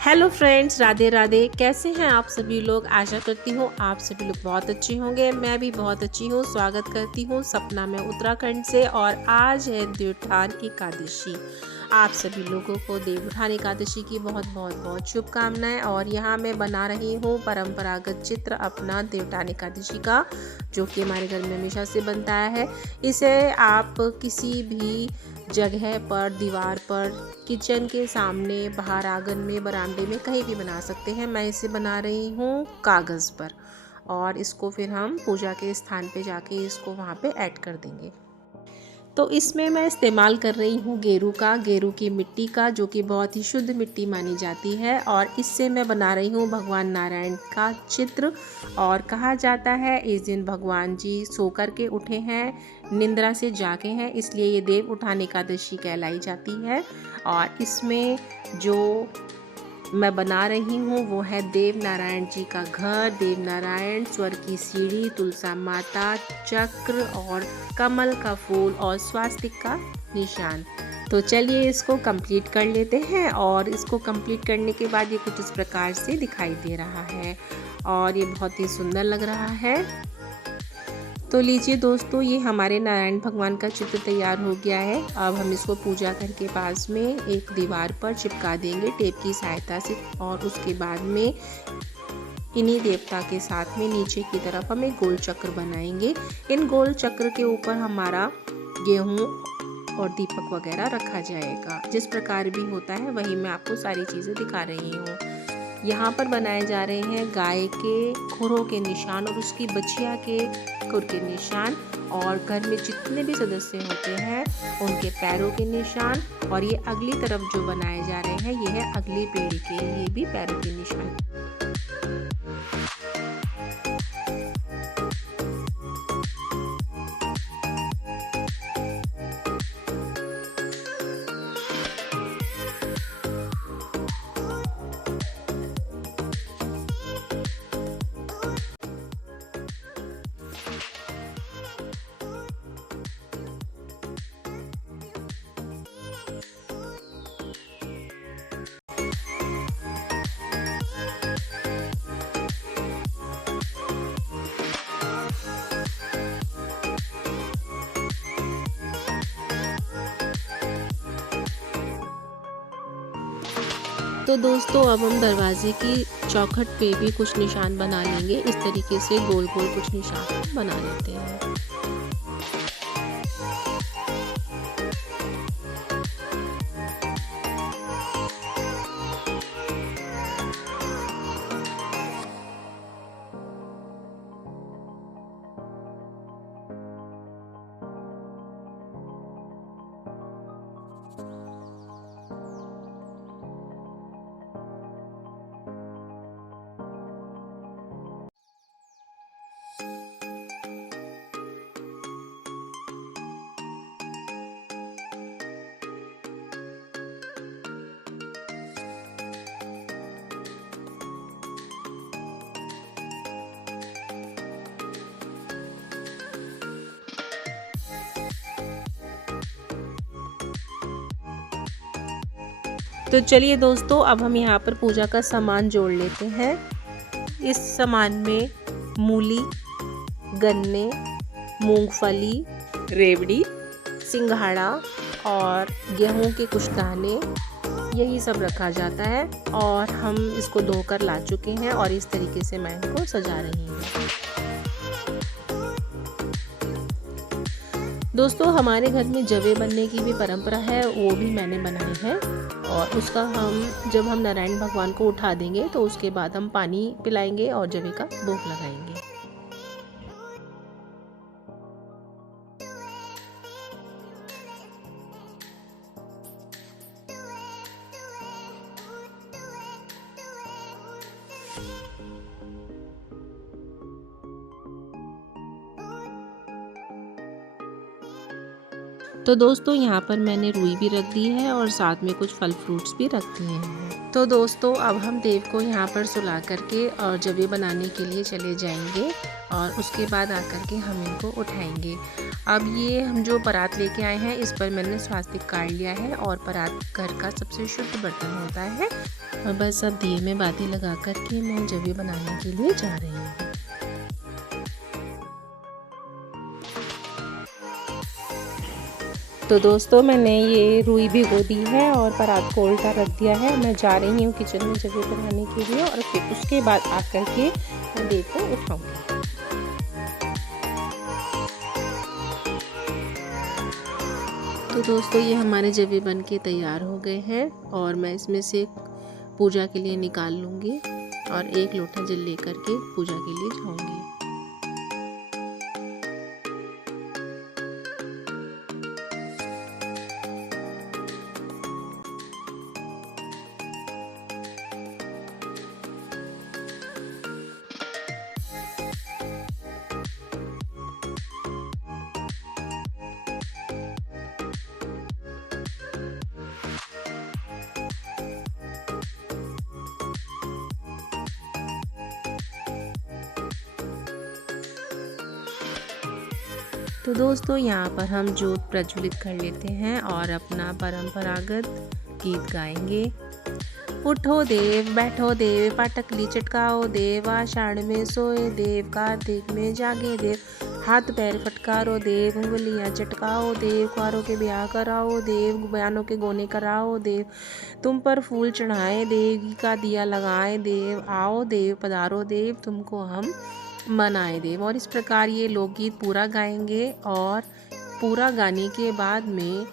Hello friends, Radhe Radhe. कैसे हैं आप सभी लोग। आशा करती हूँ आप सभी लोग बहुत अच्छे होंगे। मैं भी बहुत अच्छी हूँ। स्वागत करती हूँ सपना में उत्तराखंड से। और आज है देवउठान एकादशी। आप सभी लोगों को देवउठान एकादशी की बहुत बहुत बहुत शुभकामनाएं। और यहाँ मैं बना रही हूँ परंपरागत चित्र अपना देवउठान एकादशी का, जो कि हमारे घर में हमेशा से बनता है। इसे आप किसी भी जगह पर, दीवार पर, किचन के सामने, बाहर आंगन में, बरामदे में, कहीं भी बना सकते हैं। मैं इसे बना रही हूँ कागज़ पर, और इसको फिर हम पूजा के स्थान पे जाके इसको वहाँ पे ऐड कर देंगे। तो इसमें मैं इस्तेमाल कर रही हूँ गेरू की मिट्टी का, जो कि बहुत ही शुद्ध मिट्टी मानी जाती है। और इससे मैं बना रही हूँ भगवान नारायण का चित्र। और कहा जाता है इस दिन भगवान जी सो कर के उठे हैं, निंद्रा से जागे हैं, इसलिए ये देव उठान एकादशी कहलाई जाती है। और इसमें जो मैं बना रही हूँ वो है देव नारायण जी का घर, देव नारायण, स्वर्ग की सीढ़ी, तुलसा माता, चक्र और कमल का फूल और स्वास्तिक का निशान। तो चलिए इसको कंप्लीट कर लेते हैं। और इसको कंप्लीट करने के बाद ये कुछ इस प्रकार से दिखाई दे रहा है और ये बहुत ही सुंदर लग रहा है। तो लीजिए दोस्तों, ये हमारे नारायण भगवान का चित्र तैयार हो गया है। अब हम इसको पूजा घर के पास में एक दीवार पर चिपका देंगे टेप की सहायता से। और उसके बाद में इन्हीं देवता के साथ में नीचे की तरफ हम एक गोल चक्र बनाएंगे। इन गोल चक्र के ऊपर हमारा गेहूं और दीपक वगैरह रखा जाएगा। जिस प्रकार भी होता है वही मैं आपको सारी चीज़ें दिखा रही हूँ। यहाँ पर बनाए जा रहे हैं गाय के खुरों के निशान और उसकी बछिया के खुर के निशान, और घर में जितने भी सदस्य होते हैं उनके पैरों के निशान। और ये अगली तरफ जो बनाए जा रहे हैं ये है अगली पीढ़ी के, ये भी पैरों के निशान। तो दोस्तों, अब हम दरवाजे की चौखट पे भी कुछ निशान बना लेंगे। इस तरीके से गोल गोल कुछ निशान बना लेते हैं। तो चलिए दोस्तों, अब हम यहाँ पर पूजा का सामान जोड़ लेते हैं। इस सामान में मूली, गन्ने, मूंगफली, रेवड़ी, सिंघाड़ा और गेहूं के कुछ दाने, यही सब रखा जाता है। और हम इसको धोकर ला चुके हैं और इस तरीके से मैं इनको सजा रही हूँ। दोस्तों, हमारे घर में जवे बनने की भी परंपरा है, वो भी मैंने बनाई है। और उसका जब हम नारायण भगवान को उठा देंगे तो उसके बाद हम पानी पिलाएंगे और जवे का भोग लगाएंगे। तो दोस्तों, यहाँ पर मैंने रुई भी रख दी है और साथ में कुछ फल फ्रूट्स भी रख दिए हैं। तो दोस्तों, अब हम देव को यहाँ पर सुला करके और जवे बनाने के लिए चले जाएंगे। और उसके बाद आकर के हम इनको उठाएंगे। अब ये हम जो परात लेके आए हैं इस पर मैंने स्वास्तिक काट लिया है। और परात घर का सबसे शुद्ध बर्तन होता है। और बस अब दिए में बाती लगा कर के मैं जवे बनाने के लिए जा रही हूँ। तो दोस्तों मैंने ये रुई भिगो दी है और परात को उल्टा रख दिया है। मैं जा रही हूँ किचन में जवे बनाने के लिए और फिर उसके बाद आकर के मैं देव को उठाऊंगी। तो दोस्तों ये हमारे जवे बन के तैयार हो गए हैं और मैं इसमें से पूजा के लिए निकाल लूँगी और एक लोटा जल लेकर के पूजा के लिए जाऊँगी। तो दोस्तों यहाँ पर हम जोत प्रज्वलित कर लेते हैं और अपना परंपरागत गीत गाएंगे। उठो देव बैठो देव पाटकली चटकाओ देव, आषाढ़ में सोए देव, कार्तिक में जागे देव, हाथ पैर फटकारो देव, उंगलियां चटकाओ देव, कुंवारों के ब्याह कराओ देव, बयानों के गोने कराओ देव, तुम पर फूल चढ़ाए देव, घी का दिया लगाए देव, आओ देव पधारो देव, तुमको हम मनाए देव। और इस प्रकार ये लोकगीत पूरा गाएंगे और पूरा गाने के बाद में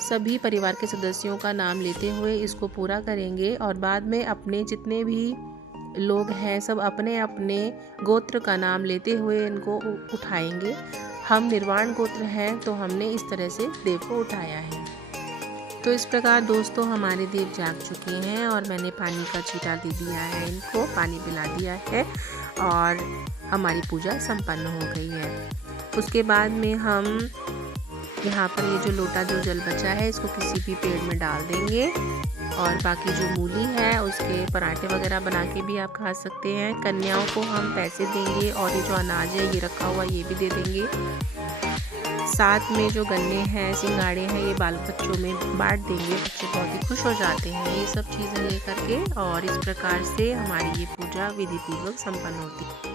सभी परिवार के सदस्यों का नाम लेते हुए इसको पूरा करेंगे और बाद में अपने जितने भी लोग हैं सब अपने अपने गोत्र का नाम लेते हुए इनको उठाएंगे। हम निर्वाण गोत्र हैं तो हमने इस तरह से देव को उठाया है। तो इस प्रकार दोस्तों हमारे देव जाग चुके हैं और मैंने पानी का छींटा दे दिया है, इनको पानी पिला दिया है और हमारी पूजा संपन्न हो गई है। उसके बाद में हम यहाँ पर ये जो लोटा जो जल बचा है इसको किसी भी पेड़ में डाल देंगे और बाकी जो मूली है उसके पराठे वगैरह बना के भी आप खा सकते हैं। कन्याओं को हम पैसे देंगे और ये जो अनाज है ये रखा हुआ ये भी दे देंगे। साथ में जो गन्ने हैं सिंगाड़े हैं ये बाल बच्चों में बांट देंगे। बच्चे बहुत ही खुश हो जाते हैं ये सब चीज़ें लेकर के और इस प्रकार से हमारी ये पूजा विधि पूर्वक संपन्न होती है।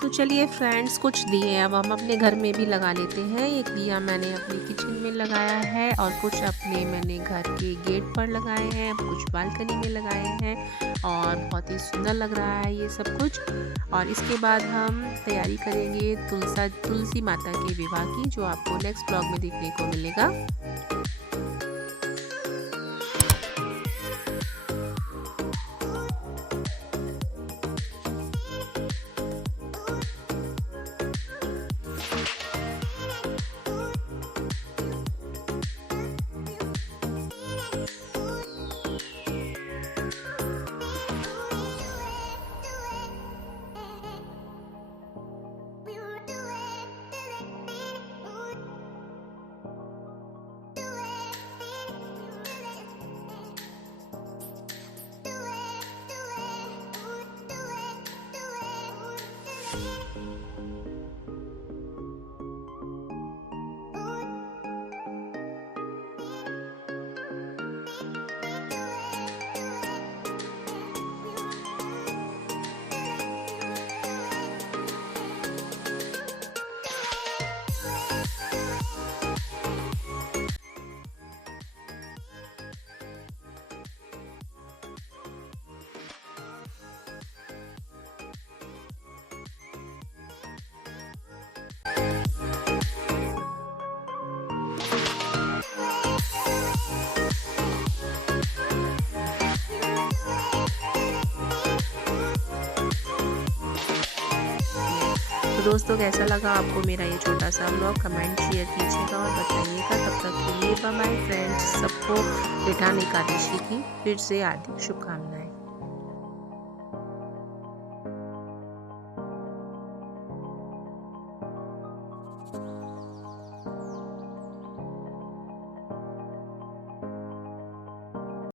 तो चलिए फ्रेंड्स कुछ दिए अब हम अपने घर में भी लगा लेते हैं। एक दिया मैंने अपने किचन में लगाया है और कुछ अपने मैंने घर के गेट पर लगाए हैं, कुछ बालकनी में लगाए हैं और बहुत ही सुंदर लग रहा है ये सब कुछ। और इसके बाद हम तैयारी करेंगे तुलसी माता के विवाह की, जो आपको नेक्स्ट ब्लॉग में देखने को मिलेगा। दोस्तों कैसा लगा आपको मेरा ये छोटा सा व्लॉग, कमेंट शेयर कीजिएगा और बताइएगा। तब तक के लिए बाय बाय फ्रेंड्स। सबको विठान एकादशी की फिर से हार्दिक शुभकामनाएं।